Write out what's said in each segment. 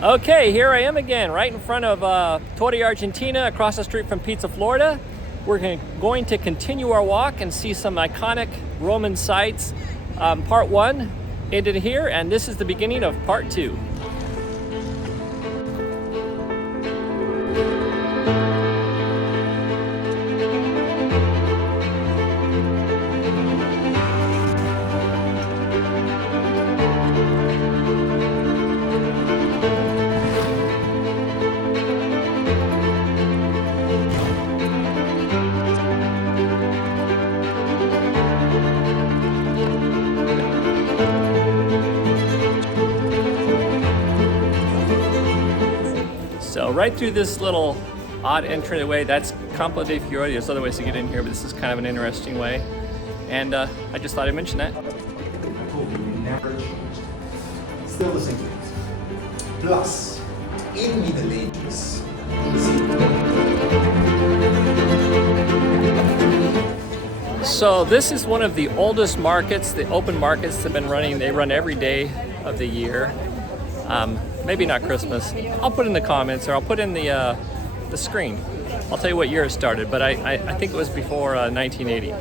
Okay, here I am again, right in front of Torre Argentina, across the street from Pizza Florida. We're going to continue our walk and see some iconic Roman sites. Part one ended here, and this is the beginning of part two. So right through this little odd entryway, that's Campo dei Fiori. There's other ways to get in here, but this is kind of an interesting way. And I just thought I'd mention that. Never changed. Still the same things. Plus, in Middle Ages, So this is one of the oldest markets, the open markets that have been running. They run every day of the year. Maybe not Christmas. I'll put in the comments, or I'll put in the screen. I'll tell you what year it started, but I think it was before 1980.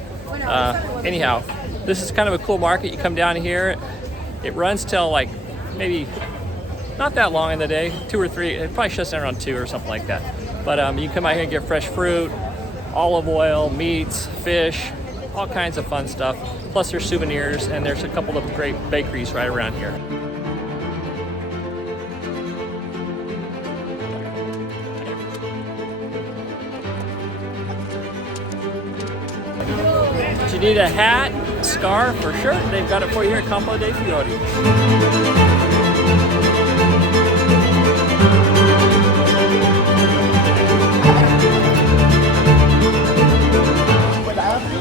Anyhow, this is kind of a cool market. You come down here, it runs till like maybe not that long in the day, 2 or 3. It probably shuts down around 2 or something like that. But you can come out here and get fresh fruit, olive oil, meats, fish, all kinds of fun stuff. Plus there's souvenirs, and there's a couple of great bakeries right around here. If you need a hat, scarf, or shirt, they've got it for you here at Campo dei Fiori.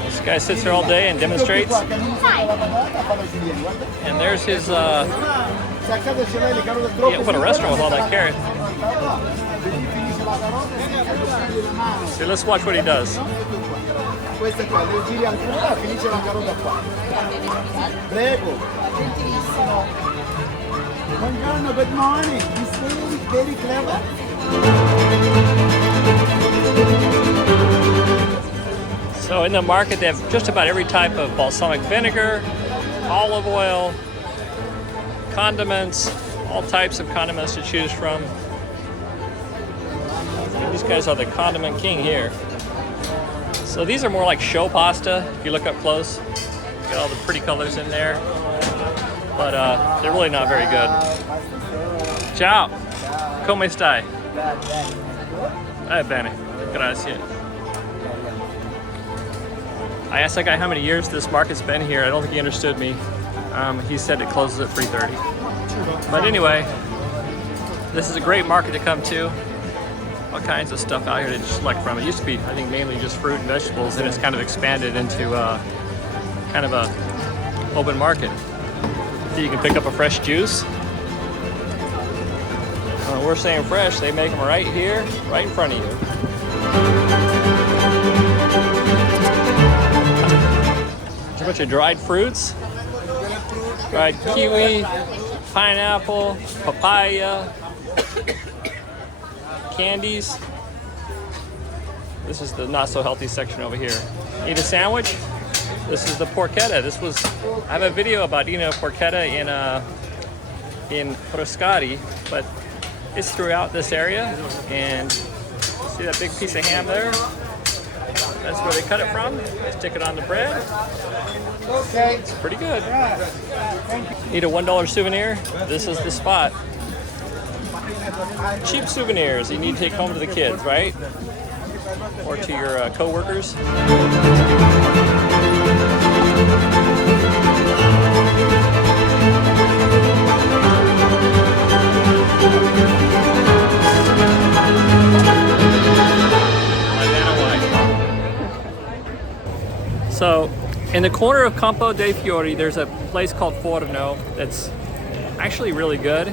This guy sits here all day and demonstrates. And there's his, yeah, put a restaurant with all that carrot. So let's watch what he does. Questa qua, lo giri ancora, finisce la carota qua. Prego. Gentilissimo. Buongiorno, good morning. This food is very clever. So in the market, they have just about every type of balsamic vinegar, olive oil, condiments, all types of condiments to choose from. These guys are the condiment king here. So these are more like show pasta, if you look up close. Got all the pretty colors in there. But they're really not very good. Ciao! Come stai? Bene. Grazie. I asked that guy how many years this market's been here. I don't think he understood me. He said it closes at 3:30. But anyway, this is a great market to come to. All kinds of stuff out here to select from. It used to be, I think, mainly just fruit and vegetables, and it's kind of expanded into kind of a open market. You can pick up a fresh juice. We're saying fresh, they make them right here, right in front of you. There's a bunch of dried fruits. Dried kiwi, pineapple, papaya, candies. This is the not so healthy section over here. Eat a sandwich? This is the porchetta. I have a video about eating a porchetta in Frascati, but it's throughout this area. And see that big piece of ham there? That's where they cut it from. They stick it on the bread. Okay. It's pretty good. Need a $1 souvenir? This is the spot. Cheap souvenirs you need to take home to the kids, right? Or to your co-workers. So, in the corner of Campo dei Fiori, there's a place called Fortino that's actually really good.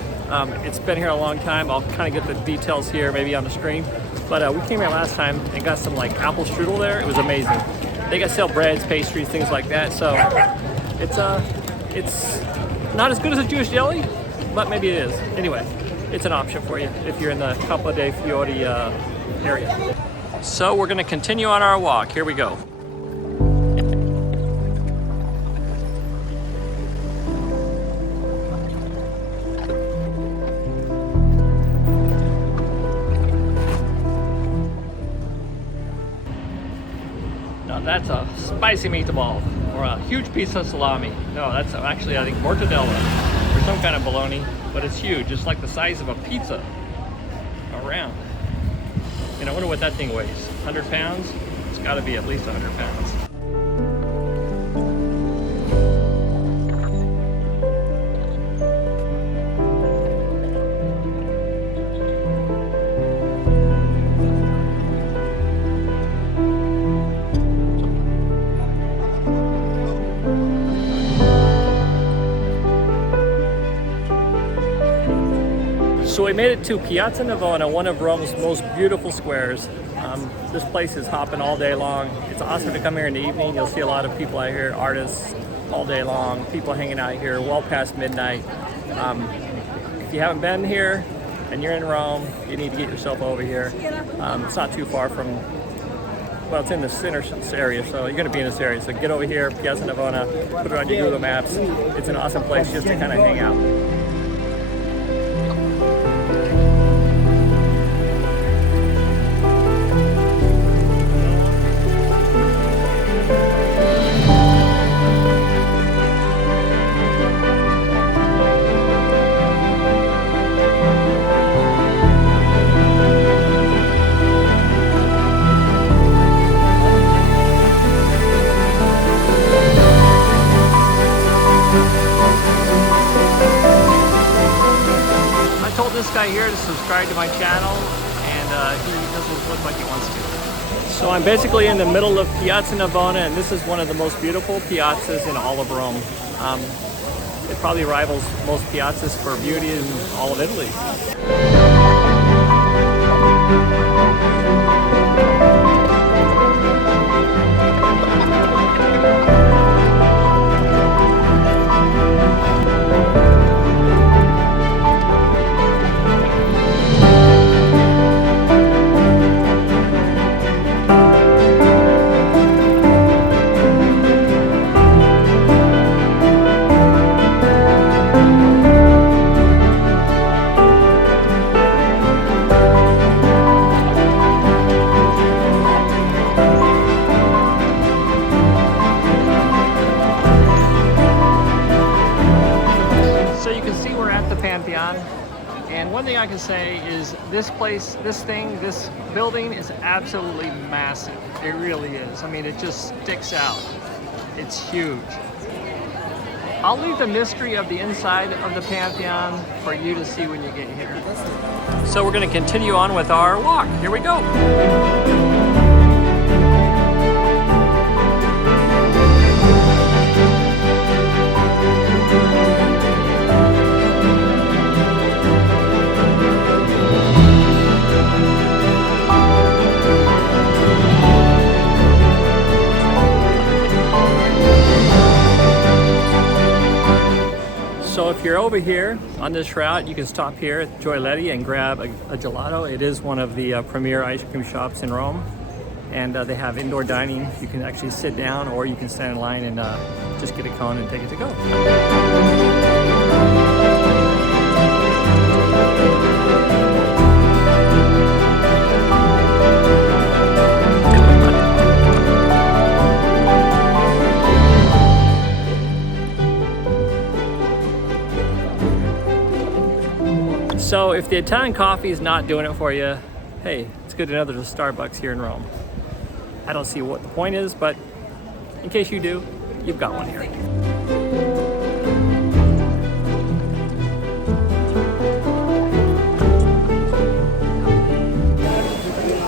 It's been here a long time. I'll kind of get the details here, maybe on the screen. But we came here last time and got some like apple strudel there. It was amazing. They got sell breads, pastries, things like that. So it's not as good as a Jewish deli, but maybe it is. Anyway, it's an option for you if you're in the Capo dei Fiori area. So we're gonna continue on our walk. Here we go. Now that's a spicy meatball or a huge piece of salami. No, that's actually, I think, mortadella or some kind of bologna, but it's huge. It's like the size of a pizza around. And I wonder what that thing weighs. 100 pounds? It's got to be at least 100 pounds. So we made it to Piazza Navona, one of Rome's most beautiful squares. This place is hopping all day long. It's awesome to come here in the evening. You'll see a lot of people out here, artists all day long, people hanging out here well past midnight. If you haven't been here and you're in Rome, you need to get yourself over here. It's not too far from, well, it's in the center area, so you're going to be in this area. So get over here, Piazza Navona, put it on your Google Maps. It's an awesome place just to kind of hang out. This guy here to subscribe to my channel, and he doesn't look like he wants to. So I'm basically in the middle of Piazza Navona, and this is one of the most beautiful piazzas in all of Rome. It probably rivals most piazzas for beauty in all of Italy. Pantheon, and one thing I can say is this place, this building is absolutely massive. It really is. I mean, it just sticks out. It's huge. I'll leave the mystery of the inside of the Pantheon for you to see when you get here. So we're going to continue on with our walk. Here we go. So if you're over here on this route, you can stop here at Gioielletti and grab a gelato. It is one of the premier ice cream shops in Rome, and they have indoor dining. You can actually sit down, or you can stand in line and just get a cone and take it to go. So if the Italian coffee is not doing it for you, hey, it's good to know there's a Starbucks here in Rome. I don't see what the point is, but in case you do, you've got one here.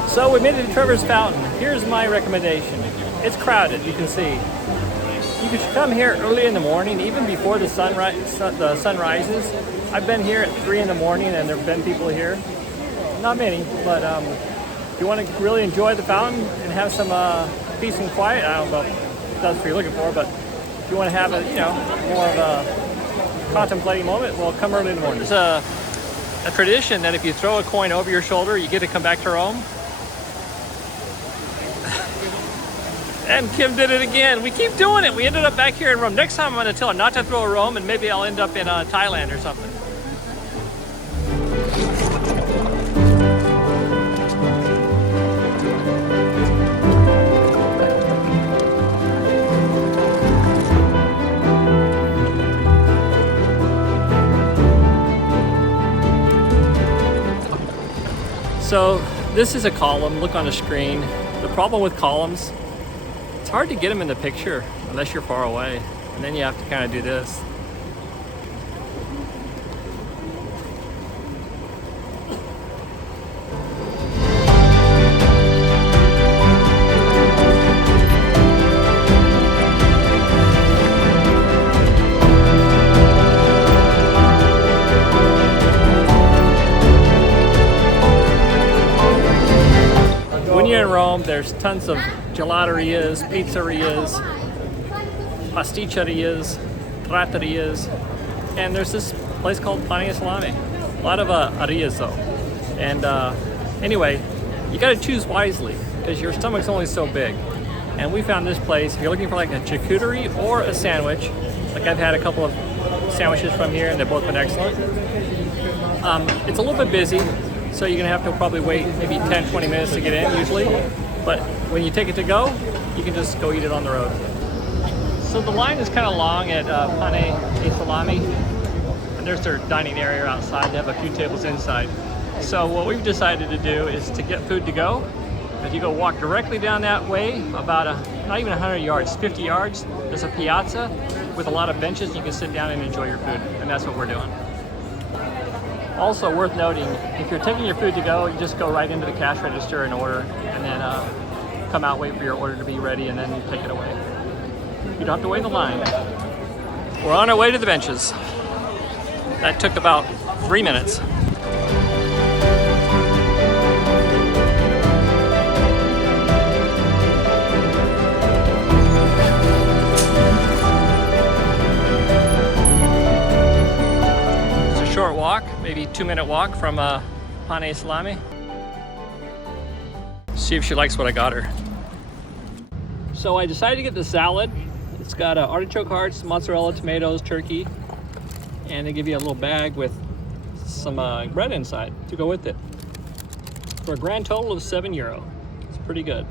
So we made it to Trevi Fountain. Here's my recommendation. It's crowded, you can see. You should come here early in the morning, even before the sun rises. I've been here at 3 in the morning, and there have been people here. Not many, but if you want to really enjoy the fountain and have some peace and quiet, I don't know if that's what you're looking for, but if you want to have a, more of a contemplating moment, well, come early in the morning. There's a a tradition that if you throw a coin over your shoulder, you get to come back to Rome. And Kim did it again. We keep doing it. We ended up back here in Rome. Next time I'm going to tell her not to throw a Rome, and maybe I'll end up in Thailand or something. So this is a column. Look on the screen. The problem with columns, it's hard to get them in the picture unless you're far away, and then you have to kind of do this. When you're in Rome, there's tons of gelaterias, pizzerias, pasticcerias, trattorias, and there's this place called Pane e Salame. A lot of arias though. And anyway, you gotta choose wisely because your stomach's only so big. And we found this place. If you're looking for like a charcuterie or a sandwich, like I've had a couple of sandwiches from here and they've both been excellent. It's a little bit busy, so you're gonna have to probably wait maybe 10-20 minutes to get in usually. But when you take it to go, you can just go eat it on the road. So the line is kind of long at Pane e Salame, and there's their dining area outside. They have a few tables inside. So what we've decided to do is to get food to go. If you go walk directly down that way, about not even 100 yards, 50 yards, there's a piazza with a lot of benches. You can sit down and enjoy your food, and that's what we're doing. Also worth noting, if you're taking your food to go, you just go right into the cash register and order, and then come out, wait for your order to be ready, and then you take it away. You don't have to wait in the line. We're on our way to the benches. That took about 3 minutes. Short walk, maybe 2-minute walk from Pane e Salame. See if she likes what I got her. So I decided to get the salad. It's got artichoke hearts, mozzarella, tomatoes, turkey, and they give you a little bag with some bread inside to go with it. For a grand total of €7. It's pretty good.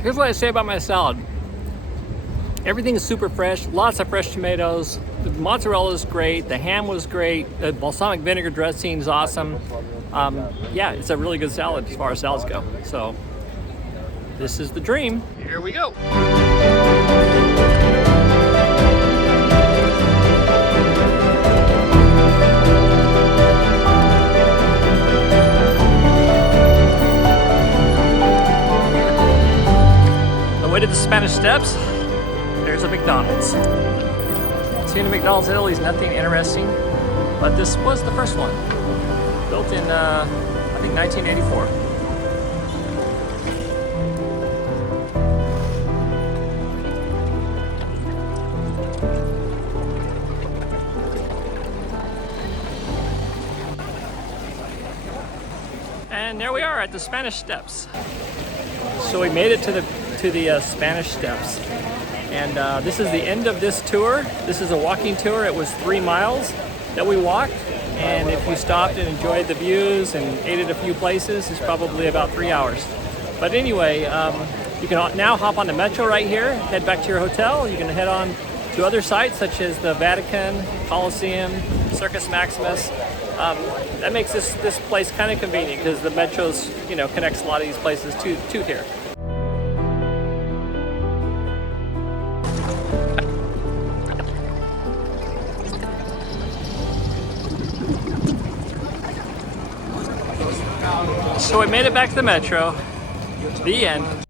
Here's what I say about my salad. Everything is super fresh, lots of fresh tomatoes. The mozzarella is great, the ham was great, the balsamic vinegar dressing is awesome. Yeah, it's a really good salad as far as salads go. So this is the dream. Here we go. On the way to the Spanish Steps, there's a McDonald's. Seeing a McDonald's in Italy is nothing interesting, but this was the first one, built in I think 1984. And there we are at the Spanish Steps. So we made it to the Spanish Steps. And this is the end of this tour. This is a walking tour. It was 3 miles that we walked. And if you stopped and enjoyed the views and ate at a few places, it's probably about 3 hours. But anyway, you can now hop on the metro right here, head back to your hotel. You can head on to other sites such as the Vatican, Colosseum, Circus Maximus. That makes this place kind of convenient because the metro's, connects a lot of these places to here. So we made it back to the metro. The end.